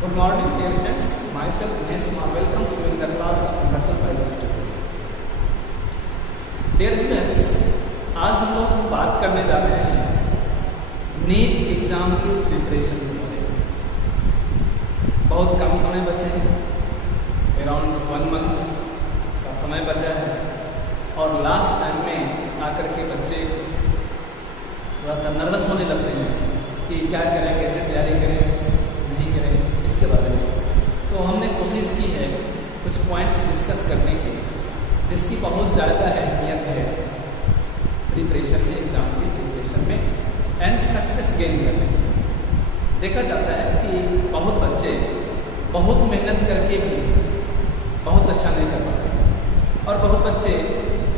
Good morning, dear students. Myself Dinesh Kumar welcomes you in the class of Universal Biology tutorial. Dear students, आज हम लोग बात करने जा रहे हैं नीट एग्जाम की प्रिपरेशन के बारे में। बहुत कम समय बचे हैं, अराउंड 1 मंथ का समय बचा है और लास्ट टाइम में आकर के बच्चे थोड़ा सा नर्वस होने लगते हैं कि क्या करें, कैसे तैयारी करें, नहीं करें, इसके बारे में। तो हमने कोशिश की है कुछ पॉइंट्स डिस्कस करने की, जिसकी बहुत ज़्यादा अहमियत है प्रिपरेशन में, एग्जाम की प्रिपरेशन में एंड सक्सेस गेन करने में। देखा जाता है कि बहुत बच्चे बहुत मेहनत करके भी बहुत अच्छा नहीं कर पाते और बहुत बच्चे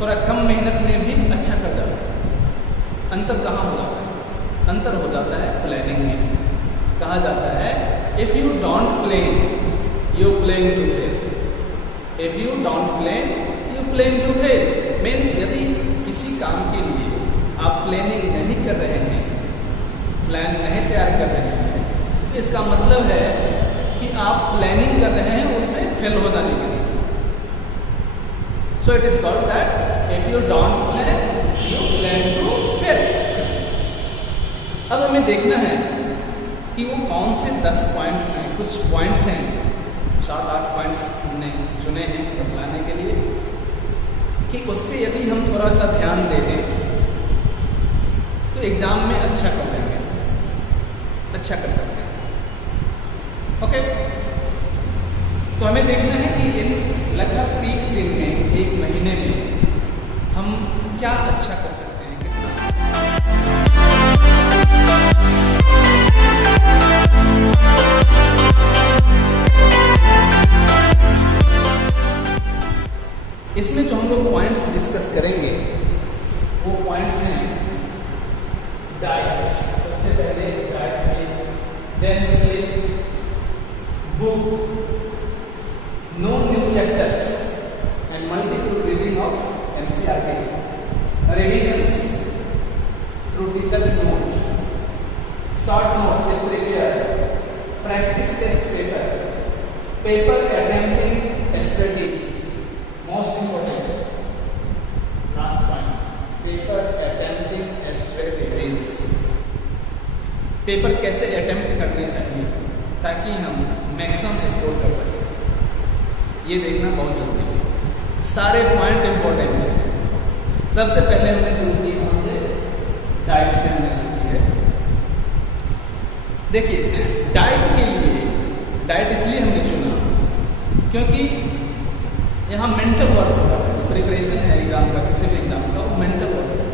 थोड़ा कम मेहनत में भी अच्छा कर जाते हैं। अंतर कहाँ हो जाता है? अंतर हो जाता है प्लानिंग में। कहा जाता है if you don't plan you plan to fail, if you don't plan you plan to fail. Means यदि किसी काम के लिए आप प्लानिंग नहीं कर रहे हैं, प्लान नहीं तैयार कर रहे हैं, तो इसका मतलब है कि आप प्लानिंग कर रहे हैं उसमें फेल हो जाने के लिए। So it is called that if you don't plan you plan to fail. अब हमें देखना है कि वो कौन से 10 पॉइंट्स हैं, कुछ पॉइंट्स हैं, 7-8 पॉइंट्स हमने चुने हैं बतलाने के लिए, कि उस पर यदि हम थोड़ा सा ध्यान दे दें तो एग्जाम में अच्छा कर लेंगे, अच्छा कर सकते हैं। ओके, तो हमें देखना है कि इन लगभग 30 दिन में, 1 महीने में हम क्या अच्छा कर सकते हैं, इसमें जो हम लोग पॉइंट्स डिस्कस करेंगे वो पॉइंट्स हैं डाइट, सबसे पहले डाइट में, देन से book, no new chapters and multiple reading of NCERT, revisions through teachers note, short notes से prepare, practice test paper, paper attempting strategies, most important last point, paper attempting strategies। Paper कैसे attempt करने चाहिए ताकि हम maximum score कर सकें, ये देखना बहुत जरूरी है। सारे पॉइंट इंपॉर्टेंट हैं। सबसे पहले हमने शुरू की कहाँ से? डाइट से हमने शुरू की है। देखिए, डाइट के लिए, डाइट इसलिए हमने चुना क्योंकि यहाँ मेंटल वर्क होगा। प्रिपरेशन है एग्जाम का, किसी भी एग्जाम का, वो मेंटल वर्क है।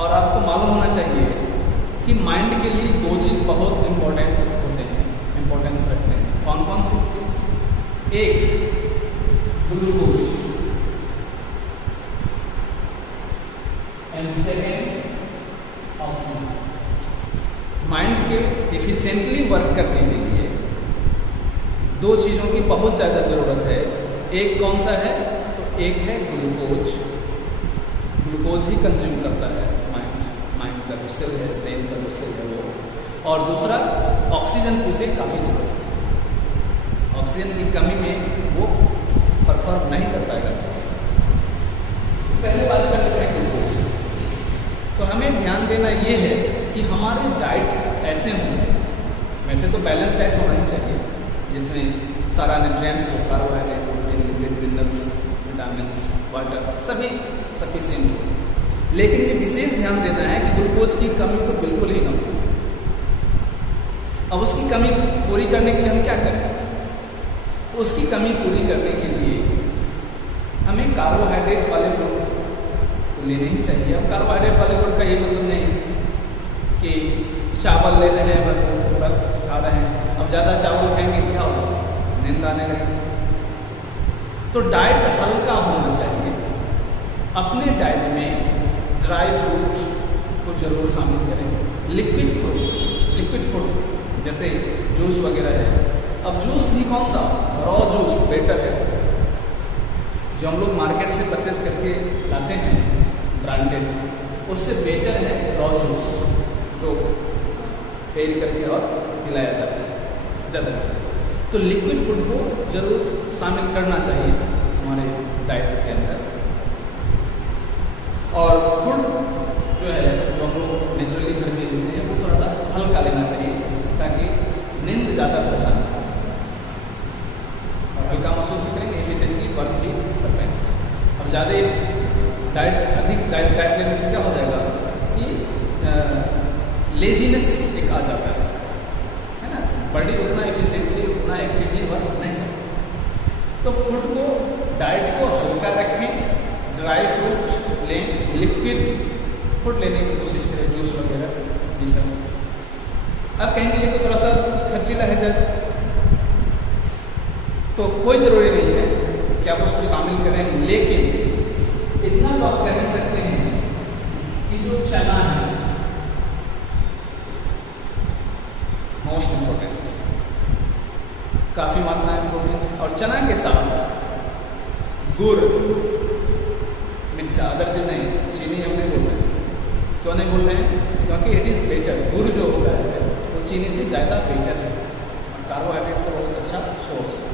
और आपको मालूम होना चाहिए कि माइंड के लिए 2 चीज़ बहुत इंपॉर्टेंट होते हैं, इंपॉर्टेंस रखते हैं। कौन कौन सी चीज़? एक glucose and second oxygen. Mind के इफिशिएंटली वर्क करने के लिए 2 चीज़ों की बहुत ज़्यादा ज़रूरत है। एक कौन सा है? तो एक है ग्लूकोज, ग्लूकोज ही कंज्यूम करता है माइंड का जो सेल है, ब्रेन का जो सेल है वो। और दूसरा ऑक्सीजन की उसे काफ़ी ज़रूरत है। ऑक्सीजन की कमी में वो परफॉर्म नहीं कर पाएगा। पहले बात कर लेते हैं ग्लूकोज। तो हमें ध्यान देना ये है कि हमारे डाइट ऐसे हों, वैसे तो बैलेंस डाइट होना ही चाहिए जिसमें सारा न्यूट्रिएंट्स हो, carbohydrate, protein, lipid, minerals, vitamins, water सभी सफिशिएंट हो। लेकिन ये विशेष ध्यान देना है कि ग्लूकोज की कमी तो बिल्कुल ही ना हो। अब उसकी कमी पूरी करने के लिए हम क्या करें? तो उसकी कमी पूरी करने के लिए हमें कार्बोहाइड्रेट वाले फूड तो लेने ही चाहिए। अब कार्बोहाइड्रेट वाले फूड का ये मतलब नहीं कि चावल ले रहे हैं, भरपूर खा रहे हैं, अब ज़्यादा चावल खाएंगे क्या होगा? नींद आने लगेगी। तो डाइट हल्का होना चाहिए। अपने डाइट में ड्राई फ्रूट को जरूर शामिल करें, लिक्विड फ्रूट जैसे जूस वगैरह है। अब जूस भी कौन सा? रॉ जूस बेटर है, जो हम लोग मार्केट से परचेज करके लाते हैं ब्रांडेड, उससे बेटर है रॉ जूस जो पेल करके और पिलाया जाता है। ज़्यादा बेटर है। तो लिक्विड फूड को जरूर शामिल करना चाहिए हमारे डाइट के अंदर। और फूड जो है जो हम लोग नेचुरली घर में लेते हैं वो थोड़ा सा हल्का लेना चाहिए ताकि नींद ज़्यादा परेशान ना हो और हल्का महसूस भी करेंगे, एफिशिएंटली वर्क भी कर पाएंगे। अब ज़्यादा अधिक डाइट लेने से क्या हो जाएगा कि लेजीनेस एक आ जाता है ना, बॉडी उतना एफिशिएंटली उतना एक्टिवली वर्क नहीं करता। तो फूड को डाइट को हल्का रखें, ड्राई फ्रूट लें, लिक्विड फूड लेने की कोशिश करें, जूस वगैरह ये सब। अब कहेंगे ये तो थोड़ा सा खर्चीला है जब, तो कोई ज़रूरी नहीं है कि आप उसको शामिल करें, लेकिन इतना तो आप कह सकते हैं कि जो चना है मोस्ट इम्पोर्टेंट, काफ़ी मात्रा में प्रोटीन है। और चना के साथ गुड़, मीठा, अदर चीज़ नहीं, चीनी हम नहीं बोल रहे हैं। क्यों नहीं बोल रहे हैं? क्योंकि इट इज़ बेटर, गुड़ जो होता है वो चीनी से ज़्यादा बेटर है और कार्बोहाइड्रेट का बहुत अच्छा सोर्स है।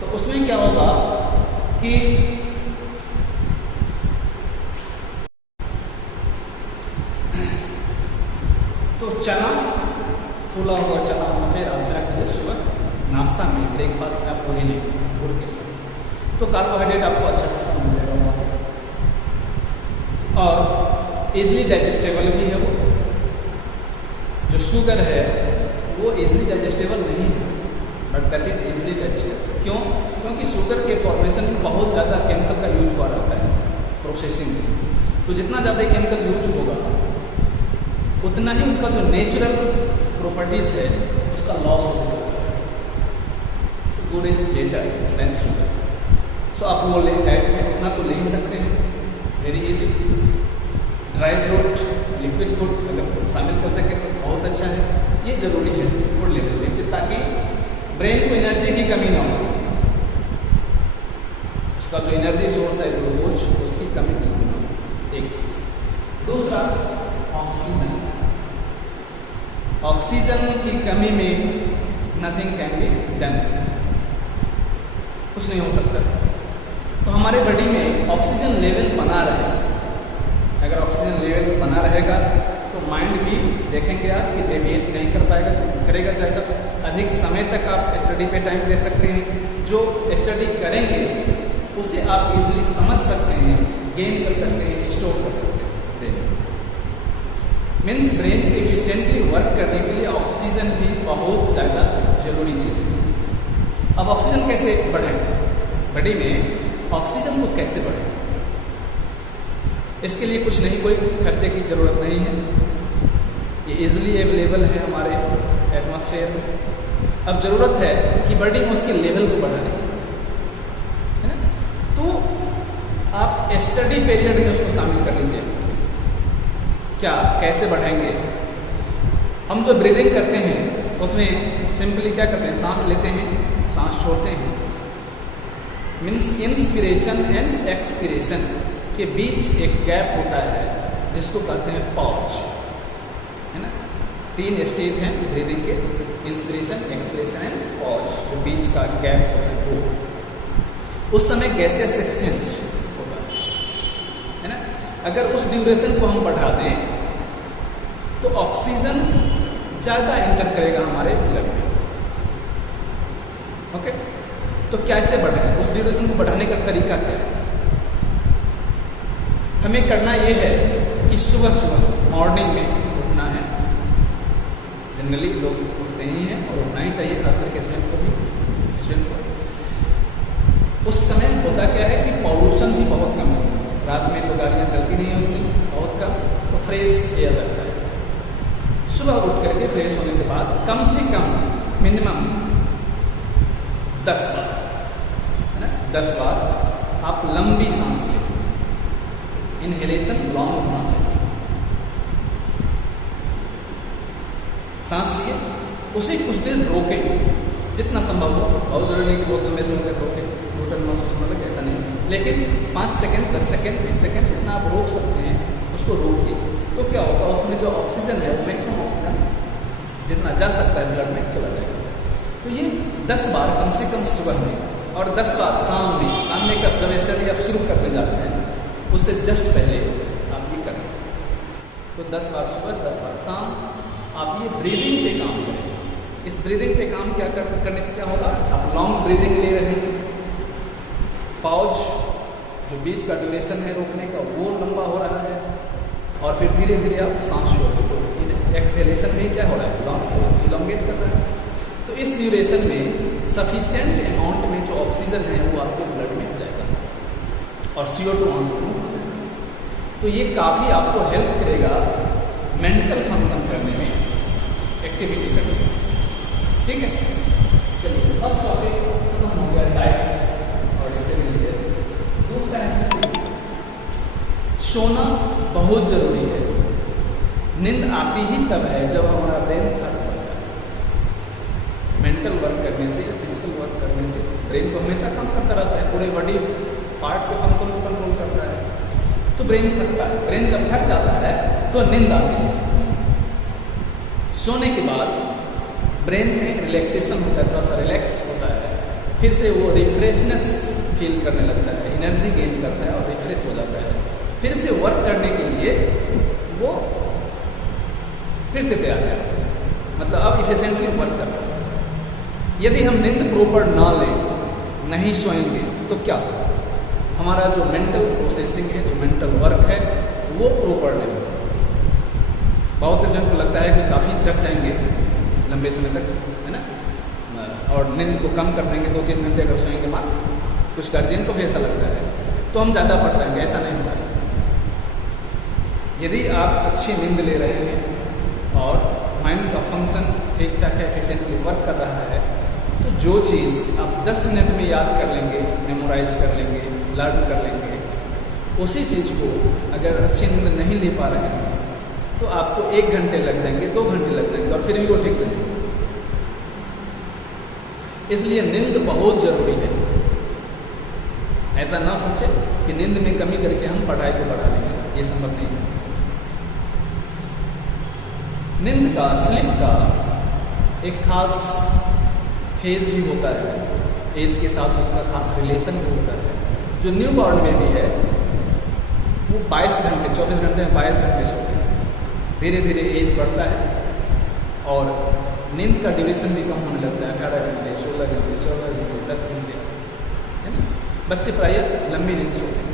तो उसमें क्या होगा कि तो चना, फूला हुआ चना होना चाहिए, रात में रख दीजिए, सुबह नाश्ता में ब्रेकफास्ट में आप वही लें गुड़ के साथ, तो कार्बोहाइड्रेट आपको अच्छा खासा मिल जाएगा वहाँ से। और इजीली डाइजेस्टेबल भी है वो। जो शुगर है वो इजीली डाइजेस्टेबल नहीं है, but that is easily digestible. क्यों? क्योंकि शुगर के फॉर्मेशन में बहुत ज़्यादा केमिकल का यूज हुआ रहता है प्रोसेसिंग में। तो जितना ज़्यादा केमिकल यूज होगा उतना ही उसका जो नेचुरल प्रॉपर्टीज़ है उसका लॉस होते चलता है। गुड is better than sugar. So आप वो ले डाइट में उतना तो ले ही सकते हैं, very easy. Dry fruit, liquid food अगर शामिल कर सकें तो बहुत अच्छा है। ये ज़रूरी है फूड लेवल में कि ताकि ब्रेन को एनर्जी की कमी ना हो, उसका जो एनर्जी सोर्स है ग्लूकोज उसकी कमी नहीं हो, एक चीज़। दूसरा ऑक्सीजन। ऑक्सीजन की कमी में नथिंग कैन बी डन, कुछ नहीं हो सकता। तो हमारे बॉडी में ऑक्सीजन लेवल बना रहे, अगर ऑक्सीजन लेवल बना रहेगा तो माइंड भी देखेंगे आप कि डेविएट नहीं कर पाएगा, करेगा ज़्यादा। अधिक समय तक आप स्टडी पे टाइम दे सकते हैं, जो स्टडी करेंगे उसे आप इजीली समझ सकते हैं, गेन कर सकते हैं, स्टोर कर सकते हैं brain. Means brain efficiently work करने के लिए ऑक्सीजन भी बहुत ज़्यादा जरूरी चीज़ है। अब ऑक्सीजन कैसे बढ़ेगा बॉडी में, ऑक्सीजन को कैसे बढ़े, इसके लिए कुछ नहीं, कोई खर्चे की ज़रूरत नहीं है, ये इजीली अवेलेबल है हमारे एटमॉस्फेयर में। अब ज़रूरत है कि बॉडी में उसके लेवल को बढ़ाने की, है ना। तो आप स्टडी पीरियड में उसको शामिल कर लीजिए। क्या, कैसे बढ़ाएंगे? हम जो ब्रीदिंग करते हैं उसमें सिंपली क्या करते हैं, सांस लेते हैं, सांस छोड़ते हैं। मीन्स इंस्पिरेशन एंड एक्सपिरेशन के बीच एक गैप होता है जिसको कहते हैं पॉज, है ना। 3 स्टेज हैं ब्रीदिंग के, इंस्पिरेशन, एक्सपिरेशन एंड पॉज। जो बीच का गैप होता है वो, उस समय गैसेस एक्सचेंज होगा, है ना। अगर उस ड्यूरेशन को हम बढ़ा दें तो ऑक्सीजन ज़्यादा एंटर करेगा हमारे ब्लड में। ओके, तो कैसे बढ़ाएं? उस ड्यूरेशन को बढ़ाने का तरीका क्या है? हमें करना ये है कि सुबह सुबह मॉर्निंग में उठना है। जनरली लोग उठते ही हैं और उठना ही चाहिए, खास करके स्टूडेंट को भी। स्टूडेंट को उस समय होता क्या है कि पॉल्यूशन भी बहुत कम है, रात में तो गाड़ियाँ चलती नहीं होती, बहुत कम, तो फ्रेश एयर लगता है। सुबह उठ करके फ्रेश होने के बाद कम से कम मिनिमम 10 बार, है ना, 10 बार आप लंबी सांस लें। इनहेलेशन लॉन्ग होना चाहिए। सांस लिए, उसे कुछ देर रोकें जितना संभव हो। बहुत जरूरी नहीं कि बहुत लंबे समय तक रोकें, घुटन महसूस होने लगे, ऐसा नहीं, लेकिन 5 सेकेंड, 10 सेकेंड, 20 सेकेंड जितना आप रोक सकते हैं उसको रोकिए। तो क्या होगा, उसमें जो ऑक्सीजन है वो मैक्सिमम ऑक्सीजन जितना जा सकता है ब्लड में चला जाएगा। तो ये 10 बार कम से कम सुबह में और 10 बार शाम में कब, जब स्टडी आप शुरू करने जाते हैं उससे जस्ट पहले आप ये करें। तो 10 बार सुबह 10 बार शाम आप ये ब्रीदिंग पे काम करें। इस ब्रीदिंग पे काम करने से क्या होगा, आप लॉन्ग ब्रीदिंग ले रहे हैं, पॉज जो बीच का ड्यूरेशन है रोकने का वो लंबा हो रहा है, और फिर धीरे धीरे आप सांस छोड़ दो। तो एक्सेलेशन में क्या हो रहा है, लॉन्ग इलोंगेट कर रहा है। तो इस ड्यूरेशन में सफिशिएंट अमाउंट में जो ऑक्सीजन है वो आपके ब्लड में जाएगा और CO2 वहाँ से रिमूव हो जाएगा। तो ये काफ़ी आपको हेल्प करेगा मेंटल फंक्शन करने में, एक्टिविटी करने में। ठीक है, चलिए फर्स्ट टॉपिक खत्म हो गया, डाइट और इससे रिलेटेड। दूसरा है स्लीप। सोना बहुत जरूरी है। नींद आती ही तब है जब हमारा ब्रेन थक जाता है। मेंटल वर्क करने से, फिजिकल वर्क करने से ब्रेन तो हमेशा काम करता रहता है, पूरे बॉडी पार्ट के फंक्शन को कंट्रोल करता है। तो ब्रेन थकता है, ब्रेन जब थक जाता है तो नींद आती है। सोने के बाद ब्रेन में रिलैक्सेशन होता है, थोड़ा सा रिलैक्स होता है, फिर से वो रिफ्रेशनेस फील करने लगता है, एनर्जी गेन करता है और रिफ्रेश हो जाता है। फिर से वर्क करने के लिए वो फिर से तैयार है, मतलब अब इफिशिएंटली वर्क कर सकते हैं। यदि हम नींद प्रॉपर ना लें, नहीं सोएंगे तो क्या होगा, हमारा जो मेंटल प्रोसेसिंग है, जो मेंटल वर्क है वो प्रॉपर नहीं होगा। बहुत स्टूडेंट को लगता है कि काफ़ी जग जाएंगे लंबे समय तक, है ना, और नींद को कम कर देंगे, 2-3 घंटे अगर सोएंगे मात्र। कुछ गार्जियन को भी ऐसा लगता है तो हम ज़्यादा पढ़ पाएंगे, ऐसा नहीं होता है। यदि आप अच्छी नींद ले रहे हैं और माइंड का फंक्शन ठीक ठाक है, एफिशिएंटली वर्क कर रहा है, तो जो चीज़ आप 10 मिनट में याद कर लेंगे, मेमोराइज कर लेंगे, लर्न कर लेंगे, उसी चीज़ को अगर अच्छी नींद नहीं ले पा रहे हैं तो आपको 1 घंटे लग जाएंगे, 2 घंटे लग जाएंगे और फिर भी वो ठीक से नहीं। इसलिए नींद बहुत जरूरी है। ऐसा ना सोचे कि नींद में कमी करके हम पढ़ाई को बढ़ा देंगे, ये संभव नहीं है। नींद का, स्लीप का एक खास फेज भी होता है, एज के साथ उसका खास रिलेशन भी होता है। जो न्यू बॉर्न बेबी है वो 22 घंटे, 24 घंटे में 22 घंटे सोते हैं। धीरे धीरे एज बढ़ता है और नींद का ड्यूरेशन भी कम होने लगता है, 18 घंटे, 16 घंटे, 14 घंटे, 10 घंटे, है ना। बच्चे प्रायः लंबी नींद सोते हैं।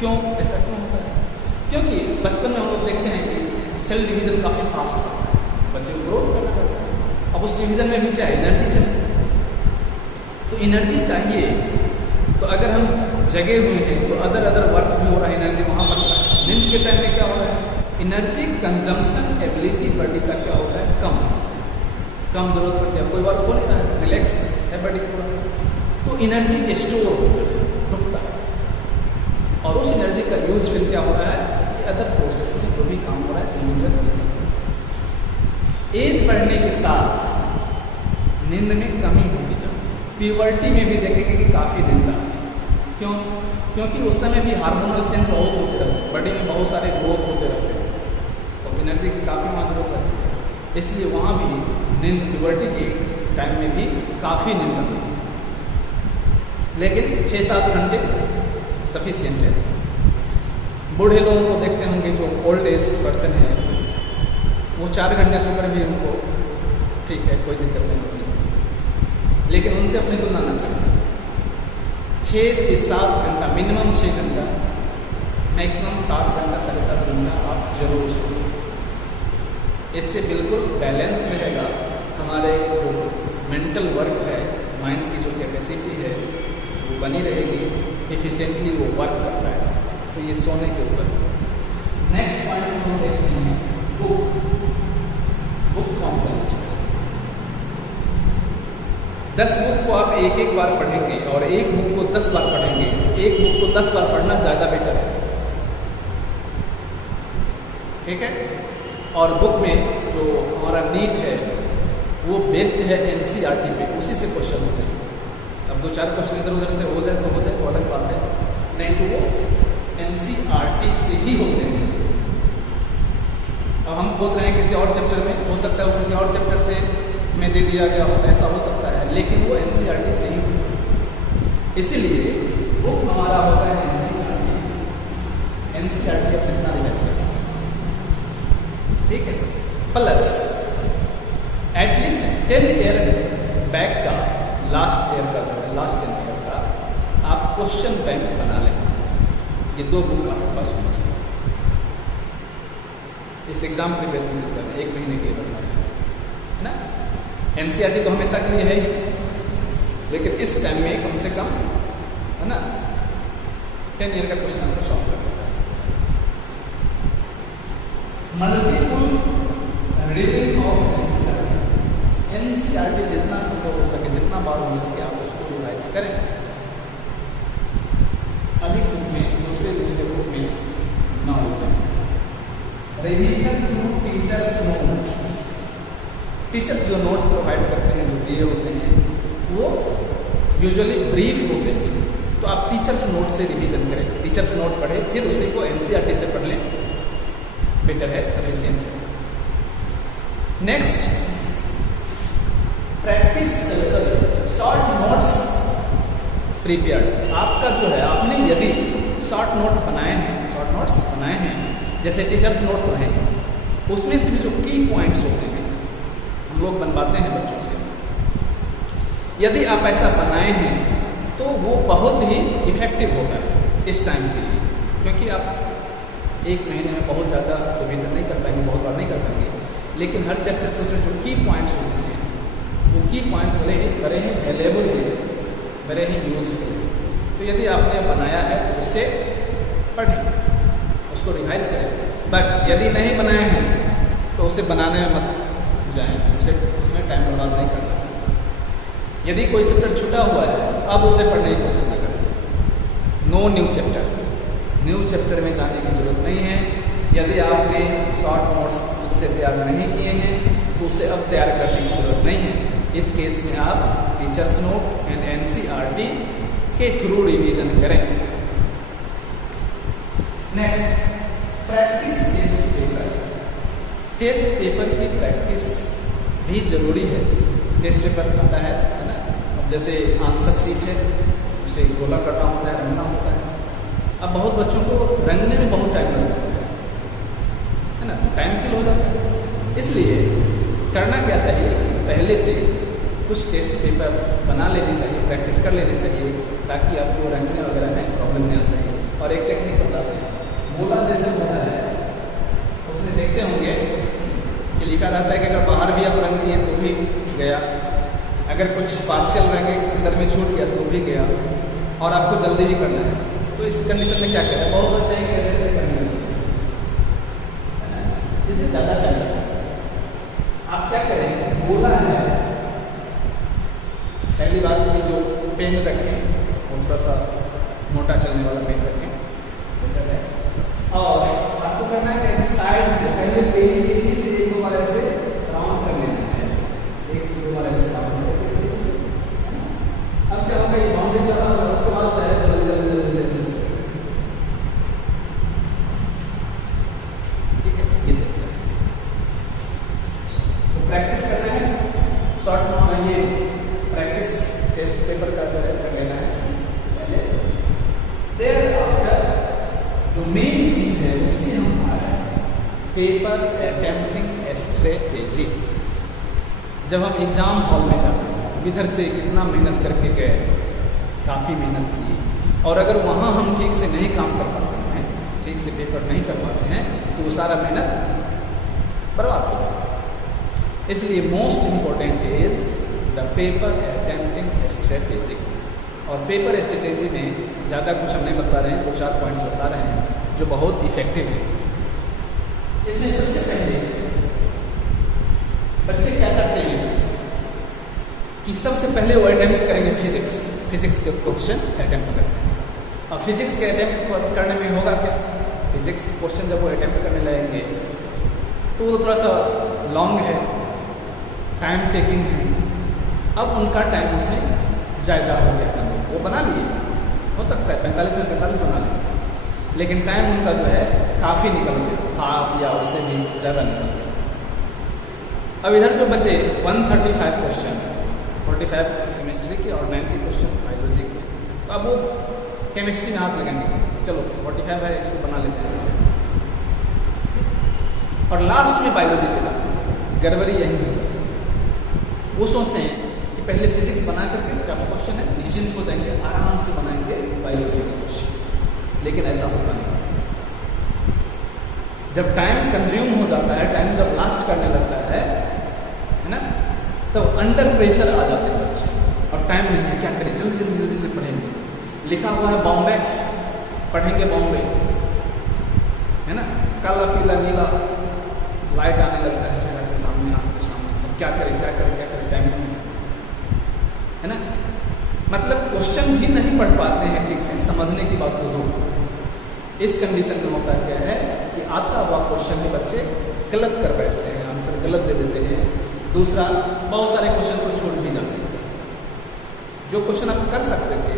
क्यों, ऐसा क्यों होता है? क्योंकि बचपन में हम लोग देखते हैं कि सेल डिवीजन काफ़ी फास्ट होता है, बच्चे को ग्रोथ करना पड़ता है। अब उस डिवीजन में भी क्या है, एनर्जी चाहिए। तो एनर्जी चाहिए, तो अगर हम जगे हुए हैं तो अदर वर्क्स भी हो रहा है, एनर्जी वहाँ बढ़ रहा है। नींद के टाइम में क्या हो रहा है, एनर्जी कंजम्पशन एबिलिटी बॉडी का क्या होता है, कम जरूरत पड़ती है, कोई वर्क हो नहीं रहा है, रिलैक्स है बॉडी पूरा, तो एनर्जी स्टोर रुकता है और उस एनर्जी का यूज फिर क्या हो रहा है कि अदर प्रोसेस में जो भी काम हो रहा है सिमिलर कर सकते हैं। एज बढ़ने के साथ नींद में कमी होती जाती है। प्यूबर्टी में भी देखेंगे कि काफ़ी नींद आती है। क्यों? क्योंकि उस समय भी हार्मोनल चेंज बहुत होते रहते हैं, बॉडी में बहुत सारे ग्रोथ होते रहते हैं, तो एनर्जी की काफ़ी वहाँ जरूरत रहती है। इसलिए वहाँ भी नींद प्यूबर्टी के टाइम में भी काफ़ी नींद आती है, लेकिन 6-7 घंटे सफिशिएंट है। बूढ़े लोगों को देखते होंगे जो ओल्ड एज पर्सन है, वो 4 घंटे सोकर भी उनको ठीक है, कोई दिक्कत नहीं होती, लेकिन उनसे अपनी तुलना न करें। 6 से 7 घंटा, मिनिमम 6 घंटा, मैक्सिमम 7 घंटा, 7.5 घंटा आप जरूर सोएं। इससे बिल्कुल बैलेंस्ड रहेगा हमारे जो मेंटल वर्क है, माइंड की जो कैपेसिटी है वो बनी रहेगी, एफिशिएंटली वो वर्क कर पाएगा। तो ये सोने के ऊपर। नेक्स्ट पॉइंट हम देखते हैं बुक कौन सा है। 10 बुक को आप एक बार पढ़ेंगे और एक बुक को 10 बार पढ़ेंगे। एक बुक को 10 बार पढ़ना ज़्यादा बेटर है, ठीक है। और बुक में जो हमारा नीट है वो बेस्ड है NCERT पे, उसी से क्वेश्चन होते हैं। अब 2-4 क्वेश्चन इधर उधर से हो जाए तो हो जाए, तो अलग बात है, नहीं तो वो NCERT से ही होते हैं। अब हम खोज रहे हैं किसी और चैप्टर में, हो सकता है वो किसी और चैप्टर से में दे दिया गया हो, ऐसा हो सकता है, लेकिन वो एनसीईआरटी से ही होगा। इसीलिए बुक हमारा होता है एनसीईआरटी। एनसीईआरटी आप कितना रिवाइज कर सकते हैं, ठीक है। प्लस एटलीस्ट 10 ईयर बैक का, लास्ट ईयर का जो है, लास्ट 10 ईयर का आप क्वेश्चन बैंक बना लें। ये 2 बुक आपके पास होना चाहिए इस एग्जाम प्रिपरेशन के करना, 1 महीने के लिए बनना है ना। एनसीईआरटी तो हमेशा के लिए है ही, लेकिन इस टाइम में कम से कम, है ना, 10 ईयर का क्वेश्चन आपको सॉल्व करना है। Multiple reading of NCERT. NCERT जितना संभव हो सके, जितना बार हो सके आप उसको रिवाइज करें। अधिक बुक में, दूसरे बुक में ना हो जाए। Revision through teachers note. Teachers जो नोट प्रोवाइड करते हैं, जो दिए होते हैं, वो यूजुअली ब्रीफ होते हैं, तो आप टीचर्स नोट से रिवीजन करें। टीचर्स नोट पढ़ें, फिर उसी को एनसीईआरटी से पढ़ लें, बेटर है, सफिशिएंट है। Next, practice short notes prepared. आपका जो है, आपने यदि शॉर्ट नोट बनाए हैं, शॉर्ट नोट्स बनाए हैं, जैसे टीचर्स नोट पढ़े हैं, उसमें से भी जो की पॉइंट्स होते हैं हम लोग बनवाते हैं बच्चों से। यदि आप ऐसा बनाए हैं तो वो बहुत ही इफेक्टिव होता है इस टाइम के लिए, क्योंकि आप 1 महीने में बहुत ज़्यादा रिवीजन नहीं कर पाएंगे, बहुत बार नहीं कर पाएंगे, लेकिन हर चैप्टर से उसमें जो की पॉइंट्स होते हैं, वो की पॉइंट्स बड़े ही वैल्यूएबल हैं, बड़े ही यूजफुल हैं। तो यदि आपने बनाया है तो उससे पढ़ें, उसको रिवाइज करें। बट यदि नहीं बनाए हैं तो उसे बनाने में मत जाएं, उसमें टाइम बर्बाद नहीं करना। यदि कोई चैप्टर छूटा हुआ है, अब उसे पढ़ने की कोशिश न करें। No new chapter, new chapter में जाने की जरूरत नहीं है। यदि आपने शॉर्ट नोट्स खुद से तैयार नहीं किए हैं तो उसे अब तैयार करने की जरूरत नहीं है। इस केस में आप टीचर्स नोट एंड एनसीईआरटी के थ्रू रिवीजन करें। Next, practice test paper. Test paper की प्रैक्टिस भी जरूरी है। टेस्ट पेपर आता है ना, अब जैसे आंसर शीट है, उसे गोला करना होता है, रंगना होता है। अब बहुत बच्चों को रंगने में बहुत टाइम लग जाता है ना, टाइम किल हो जाता है। इसलिए करना क्या चाहिए कि पहले से कुछ टेस्ट पेपर बना लेने चाहिए, प्रैक्टिस कर लेने चाहिए, ताकि आपको रंगने वगैरह में प्रॉब्लम नहीं आ चाहिए। और एक टेक्निक बताते हैं, गोला जैसे होता है, उसमें देखते होंगे कि लिखा रहता है कि अगर बाहर भी आप रंग दिए तो भी गया, अगर कुछ पार्शियल रंग अंदर में छूट गया तो भी गया, और आपको जल्दी भी करना है। तो इस कंडीशन में क्या करें, बहुत बच्चे हैं कि ऐसे करने इसमें ज़्यादा चलता है। आप क्या करें, गोला है, पहली बात की जो पेन रखें वो थोड़ा सा मोटा चलने वाला पेन रखें, बेटर है। और आपको करना है कि साइड से पहले पेन से 1-2 बार ऐसे राउंड कर लेना है, ऐसे 1 से 2 बार ऐसे राउंड कर लेना है। अब क्या होगा, ये बाउंड्री चला और उसके बाद जल्दी जल्दी ऐसे, ठीक है। ये तो प्रैक्टिस करना है, शॉर्ट नोट ये प्रैक्टिस टेस्ट पेपर का जो है कर लेना है पहले। देयर आफ्टर जो मेन चीज है उसमें हम आ रहे हैं पेपर अटेम्प्टिंग स्ट्रेटेजी। जब हम एग्जाम हॉल में जाते हैं, इधर से कितना मेहनत करके गए, काफ़ी मेहनत की, और अगर वहाँ हम ठीक से नहीं काम कर पाते हैं, ठीक से पेपर नहीं कर पाते हैं, तो वो सारा मेहनत बर्बाद हो जाता है। इसलिए most important is the paper attempting strategy. और पेपर स्ट्रेटेजी में ज़्यादा कुछ हम नहीं बता रहे हैं, 2-4 पॉइंट्स बता रहे हैं जो बहुत इफेक्टिव है। इसमें सबसे पहले बच्चे क्या करते हैं कि सबसे पहले वो अटेम्प्ट करेंगे फिजिक्स के क्वेश्चन अटेम्प्ट करते हैं। और फिजिक्स के अटेम्प्ट करने में होगा क्या, फिजिक्स क्वेश्चन जब वो अटेम्प्ट करने लगेंगे तो वो थोड़ा सा लॉन्ग है, टाइम टेकिंग है। अब उनका टाइम उसमें ज़्यादा हो गया था, वो बना लिए, हो सकता है 45 से 45 बना लें, लेकिन टाइम उनका जो है काफ़ी निकल गया, हाफ या उससे भी ज़्यादा निकल गया। अब इधर जो बचे 135 क्वेश्चन, 45 केमिस्ट्री के और 90 क्वेश्चन बायोलॉजी के। तो अब वो केमिस्ट्री में हाथ लगाएंगे, चलो 45 है इसको बना लेते हैं, और लास्ट में बायोलॉजी पे जाते हैं। गड़बड़ी यही है, वो सोचते हैं कि पहले फिजिक्स बना करके टफ क्वेश्चन है, निश्चिंत हो जाएंगे, आराम से बनाएंगे बायोलॉजी का क्वेश्चन, लेकिन ऐसा होता नहीं। जब टाइम कंज्यूम हो जाता है, टाइम जब लास्ट करने लगता है ना, तो अंडर प्रेशर आ जाते हैं बच्चे, और टाइम नहीं है, क्या करें, जल्दी जल्दी जल्दी जल्दी पढ़ेंगे। लिखा हुआ है बॉम्बेक्स, पढ़ेंगे बॉम्बे, है ना, काला पीला नीला लाइट आने लगता है चेहरे के सामने, आपके सामने, अब क्या करें क्या करें क्या करें, टाइम नहीं है ना। मतलब क्वेश्चन भी नहीं पढ़ पाते हैं ठीक से, समझने की बात तो दो। इस कंडीशन में होता क्या है कि आता हुआ क्वेश्चन भी बच्चे गलत कर बैठते हैं, आंसर गलत दे देते हैं। दूसरा, बहुत सारे क्वेश्चन को छोड़ भी जाते हैं, जो क्वेश्चन आप कर सकते थे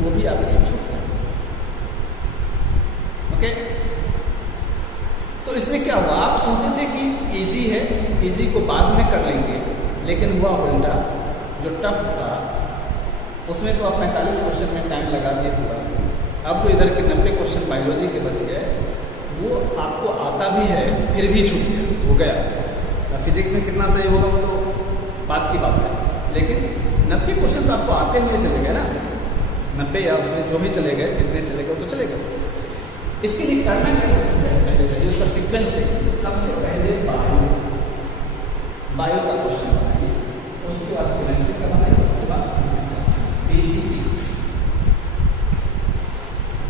वो भी आपके छूट गए। ओके, तो इसमें क्या हुआ, आप सोचे थे कि इजी है, इजी को बाद में कर लेंगे, लेकिन हुआ उल्टा। जो टफ था उसमें तो आप 45 क्वेश्चन में टाइम लगा दिए पूरा। अब जो इधर के 90 क्वेश्चन बायोलॉजी के बच गए, वो आपको आता भी है फिर भी छूट गया, हो गया। फिजिक्स में कितना सही होगा वो तो बात की बात है, लेकिन 90 क्वेश्चन तो आपको आते हुए चले गए ना, 90 या उसमें जो भी चले गए, जितने चले गए तो चले गए। इसके लिए करना क्या पहले चाहिए, उसका सीक्वेंस देखिए। सबसे पहले बायो का क्वेश्चन बनाइए, उसके बाद केमिस्ट्री का बनाइए, उसके बाद फिजिक्स का। बेसिकली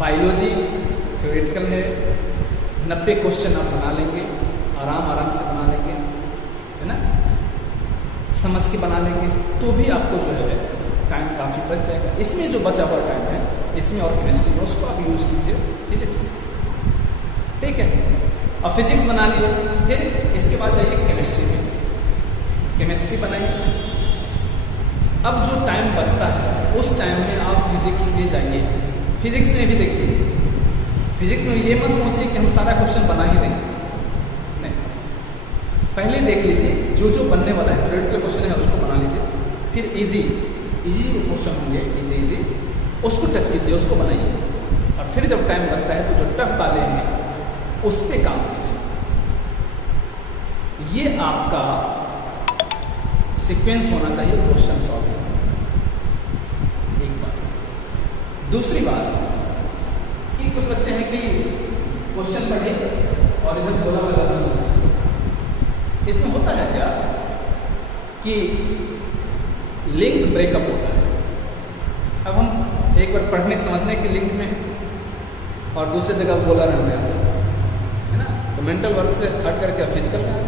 बायोलॉजी थ्योरेटिकल है, 90 क्वेश्चन आप बना लेंगे, आराम से बना लेंगे, है ना, समझ के बना लेंगे, तो भी आपको जो है टाइम काफ़ी बच जाएगा। इसमें जो बचा हुआ टाइम है, इसमें और केमिस्ट्री में, उसको आप यूज़ कीजिए फिजिक्स में, ठीक है। अब फिजिक्स बना लिए, फिर इसके बाद जाइए केमिस्ट्री में, केमिस्ट्री बनाइए। अब जो टाइम बचता है उस टाइम में आप फिजिक्स में जाइए। फिजिक्स में भी देखिए, फिजिक्स में ये मत सोचिए कि हम सारा क्वेश्चन बना ही देंगे, नहीं, पहले देख लीजिए जो जो बनने वाला है, थ्योरेटिकल क्वेश्चन है उसको बना लीजिए, फिर इजी क्वेश्चन होंगे, इजी उसको टच कीजिए, उसको बनाइए, और फिर जब टाइम बचता है तो जो टफ वाले हैं उस पर काम कीजिए। ये आपका सीक्वेंस होना चाहिए क्वेश्चन सॉल्विंग। एक बात। दूसरी बात कि कुछ बच्चे हैं कि क्वेश्चन पढ़े और इधर बोला लगाना सुना। इसमें होता है क्या कि लिंक ब्रेकअप होता है। अब हम एक बार पढ़ने समझने के लिंक में और दूसरी जगह बोला रह गया है ना, तो मेंटल वर्क से हट करके फिजिकल में,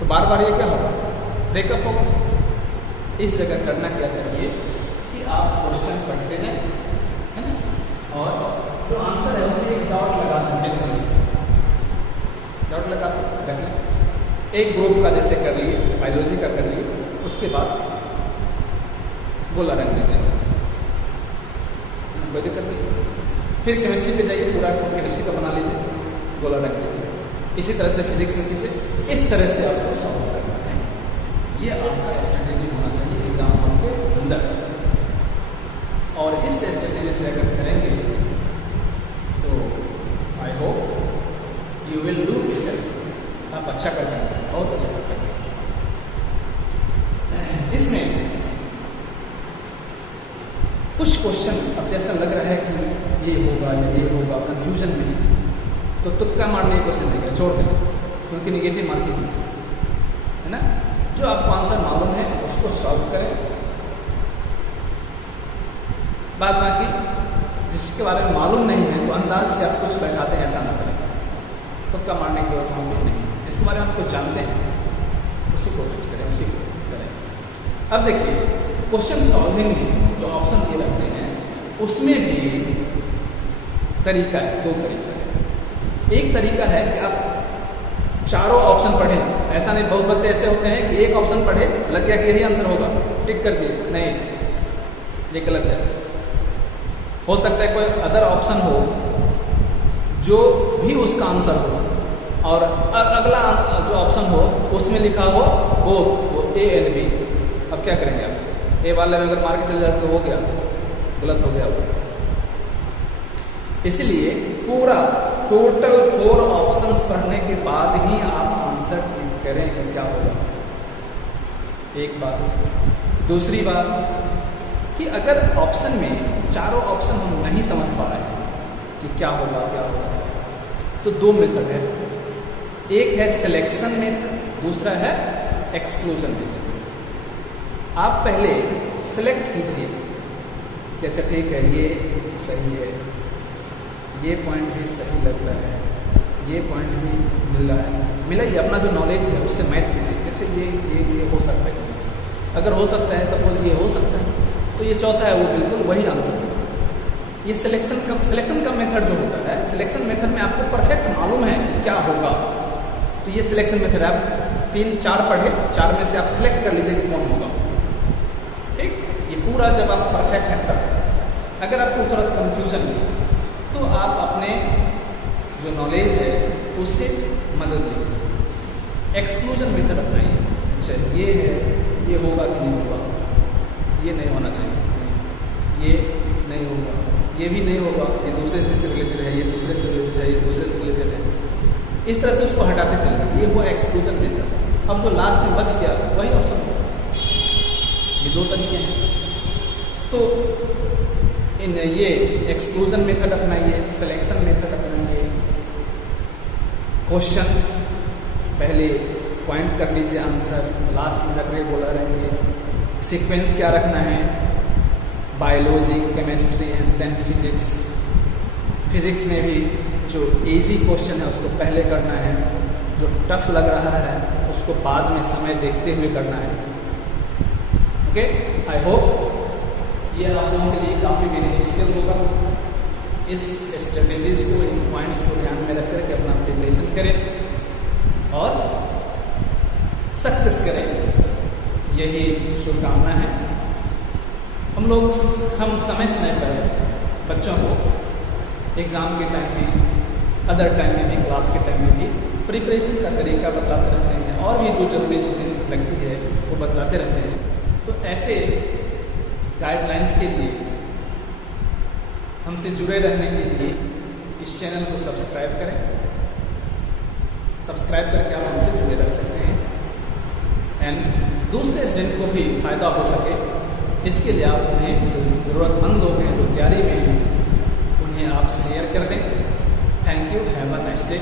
तो बार बार ये क्या होगा, ब्रेकअप होगा। इस जगह करना क्या चाहिए कि आप क्वेश्चन पढ़ते जाएं, है ना, और जो आंसर है उसमें एक डॉट लगा दें, पेंसिल से डॉट लगा दें। एक ग्रुप का जैसे कर लिए, बायोलॉजी का कर लिए, उसके बाद गोला रंग देंगे, कर लीजिए। फिर केमिस्ट्री पे जाइए, पूरा केमिस्ट्री का बना लीजिए, गोला रंग लीजिए। इसी तरह से फिजिक्स में कीजिए। इस तरह से आपको सॉल्व करना है। ये आपका स्ट्रेटेजी होना चाहिए एग्जाम के अंदर, और इस स्ट्रेटेजी से अगर करेंगे तो I hope you will do it. आप अच्छा कर पाएंगे, बहुत अच्छा कर पाएंगे। इसमें कुछ क्वेश्चन अब जैसा लग रहा है कि ये होगा या ये होगा, कंफ्यूजन नहीं, तो तुक्का मारने की कोशिश नहीं करें, छोड़ दें, क्योंकि निगेटिव मार्किंग है ना। जो आपको आंसर मालूम है उसको सॉल्व करें, बाद बाकी जिसके बारे में मालूम नहीं है तो अंदाज से आप कुछ लगाते हैं, ऐसा ना करें। तुक्का मारने की और नहीं, जिसके बारे में आप कुछ जानते हैं उसी को कोशिश करें, उसी को करें। अब देखिए क्वेश्चन सॉल्विंग में जो ऑप्शन दिए रहते हैं उसमें भी तरीका है, दो तरीका है। एक तरीका है कि आप चारों ऑप्शन पढ़ें। ऐसा नहीं, बहुत बच्चे ऐसे होते हैं कि एक ऑप्शन पढ़े, लग गया कि यही आंसर होगा, टिक कर दिए, नहीं, ये गलत है। हो सकता है कोई अदर ऑप्शन हो जो भी उसका आंसर हो और अगला जो ऑप्शन हो उसमें लिखा हो वो ए एंड बी। अब क्या करेंगे आप? ए वाले में अगर मार के चले जाते तो हो गया, गलत हो गया वो। इसलिए पूरा टोटल 4 ऑप्शंस पढ़ने के बाद ही आप आंसर टिक करें कि क्या होगा। एक बात। दूसरी बात कि अगर ऑप्शन में चारों ऑप्शन हम नहीं समझ पा रहे हैं कि क्या होगा क्या होगा, तो 2 मेथड है। एक है सिलेक्शन मेथड, दूसरा है एक्सक्लूजन मेथड। आप पहले सिलेक्ट कीजिए कि अच्छा ठीक है, ये सही है, ये पॉइंट भी सही लगता है, ये पॉइंट भी मिल रहा है, मिला ही अपना जो नॉलेज है उससे मैच कीजिए। अच्छा ये हो सकता है, अगर हो सकता है, सपोज ये हो सकता है, तो ये चौथा है वो बिल्कुल वही आंसर है। ये सिलेक्शन का मेथड जो होता है, सिलेक्शन मेथड में आपको परफेक्ट मालूम है कि क्या होगा, तो ये सिलेक्शन मेथड आप 3-4 पढ़े, 4 में से आप सिलेक्ट कर लीजिए कि कौन होगा। ठीक, ये पूरा जब आप परफेक्ट है तब। अगर आपको थोड़ा सा कंफ्यूजन है तो आप अपने जो नॉलेज है उससे मदद लीजिए। एक्सक्लूजन मेथड अपनाइए। अच्छा ये है, ये होगा कि नहीं होगा, ये नहीं होना चाहिए, ये नहीं होगा, ये भी नहीं होगा, ये दूसरे से रिलेटेड है, ये दूसरे से रिलेटेड है, ये दूसरे से रिलेटेड है। इस तरह से उसको हटाते चलना, ये हुआ एक्सक्लूजन मेथड। अब जो लास्ट में बच गया वही ऑप्शन होगा। ये 2 तरीके हैं। तो ये एक्सक्लूजन मेथड अपनाइए, सिलेक्शन मेथड अपनाइए। क्वेश्चन पहले पॉइंट कर लीजिए आंसर, लास्ट में रखने बोला रहेंगे। सीक्वेंस क्या रखना है, biology, chemistry and then physics. Physics में भी जो इजी क्वेश्चन है उसको पहले करना है, जो टफ लग रहा है उसको बाद में समय देखते हुए करना है। ओके, आई होप ये आप लोगों के लिए काफ़ी बेनिफिशियल होगा। इस स्ट्रेटेजीज को, इन पॉइंट्स को ध्यान में रख करके अपना प्रिपरेशन करें और सक्सेस करें, यही शुभकामना है। हम समय समय पर बच्चों को एग्ज़ाम के टाइम में, अदर टाइम में भी, क्लास के टाइम में भी प्रिपरेशन का तरीका बतलाते रहते हैं और भी जो जरूरी चीज़ें लगती है वो बतलाते रहते हैं। तो ऐसे गाइडलाइंस के लिए, हमसे जुड़े रहने के लिए इस चैनल को सब्सक्राइब करें। सब्सक्राइब करके आप हमसे जुड़े रह सकते हैं एंड दूसरे स्टूडेंट को भी फ़ायदा हो सके, इसके लिए आप उन्हें, जो ज़रूरतमंद लोग हैं, जो तैयारी में हैं, उन्हें आप शेयर कर दें। Thank you, have a nice day.